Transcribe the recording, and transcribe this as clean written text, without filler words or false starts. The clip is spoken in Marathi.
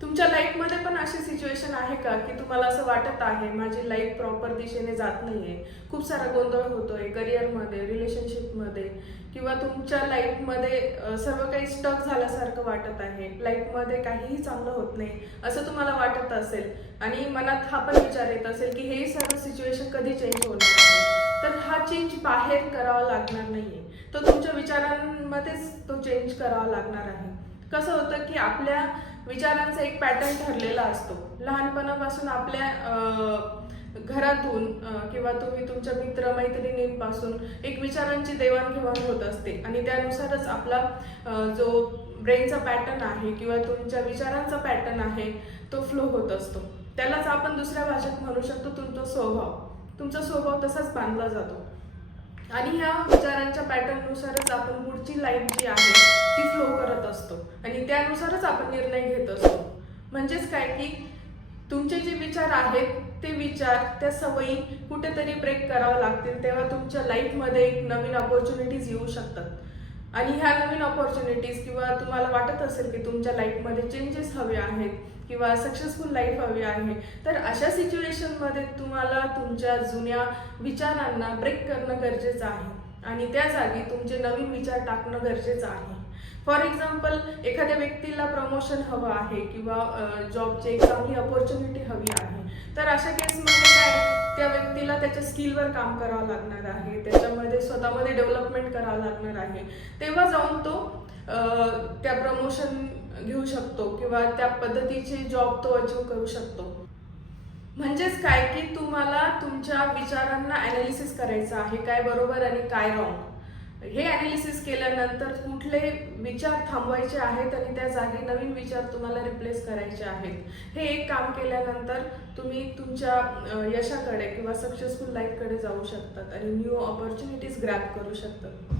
तुमच्या लाईफमध्ये पण अशी सिच्युएशन आहे का की तुम्हाला असं वाटत आहे माझी लाईफ प्रॉपर दिशेने जात नाहीये, खूप सारा गोंधळ होतोय करिअरमध्ये, रिलेशनशिपमध्ये, किंवा तुमच्या लाईफमध्ये सर्व काही स्टक झाल्यासारखं वाटत आहे, लाईफमध्ये काहीही चांगलं होत नाही असं तुम्हाला वाटत असेल आणि मनात हा पण विचार येत असेल की हे सर्व सिच्युएशन कधी चेंज होणार आहे, तर हा चेंज बाहेर करावा लागणार नाहीये, तो तुमच्या विचारांमध्येच तो चेंज करावा लागणार आहे. कसं होतं की आपल्या विचारांचा एक पॅटर्न ठरलेला असतो. लहानपणापासून आपल्या घरातून किंवा तुम्ही तुमच्या मित्रमैत्रिणींपासून एक विचारांची देवाणघेवाण होत असते आणि त्यानुसारच आपला जो ब्रेनचा पॅटर्न आहे किंवा तुमच्या विचारांचा पॅटर्न आहे तो फ्लो होत असतो. त्यालाच आपण दुसऱ्या भाषेत म्हणू शकतो तुमचा स्वभाव. तुमचा स्वभाव तसाच बांधला जातो आणि ह्या विचारांच्या पॅटर्ननुसारच आपण पुढची लाईफ जी आहे ती फ्लो करत असतो आणि त्यानुसारच आपण निर्णय घेत असतो. म्हणजेच काय की तुमचे जे विचार आहेत ते विचार, त्या सवयी कुठेतरी ब्रेक करावं लागतील, तेव्हा तुमच्या लाईफमध्ये एक नवीन ऑपॉर्च्युनिटीज येऊ शकतात आणि ह्या नवीन ऑपॉर्च्युनिटीज किंवा तुम्हाला वाटत असेल की तुमच्या लाईफमध्ये चेंजेस हवे आहेत किंवा सक्सेसफुल लाईफ हवी आहे, तर अशा सिच्युएशनमध्ये तुम्हाला तुमच्या जुन्या विचारांना ब्रेक करणं गरजेचं आहे आणि त्या जागी तुमचे नवीन विचार टाकणं गरजेचं आहे. फॉर एक्झाम्पल, एखाद्या व्यक्तीला प्रमोशन हवं आहे किंवा जॉबची एक चांगली ऑपॉर्च्युनिटी हवी आहे, तर अशा केसमध्ये काय त्या व्यक्तीला त्याच्या स्किलवर काम करावं लागणार आहे, त्याच्यामध्ये स्वतःमध्ये डेव्हलपमेंट करावं लागणार आहे, तेव्हा जाऊन तो त्या प्रमोशन घेऊ शकतो किंवा त्या पद्धतीचे जॉब तो अचीव करू शकतो. म्हणजेच काय की तुम्हाला तुमच्या विचारांना ॲनालिसिस करायचं आहे, काय बरोबर आणि काय रॉंग. हे ॲनालिसिस केल्यानंतर कुठले विचार थांबवायचे आहेत आणि त्या जागी नवीन विचार तुम्हाला रिप्लेस करायचे आहेत, हे एक काम केल्यानंतर तुम्ही तुमच्या यशाकडे किंवा सक्सेसफुल लाईफकडे जाऊ शकतात आणि न्यू ऑपॉर्च्युनिटीज ग्रॅब करू शकतात.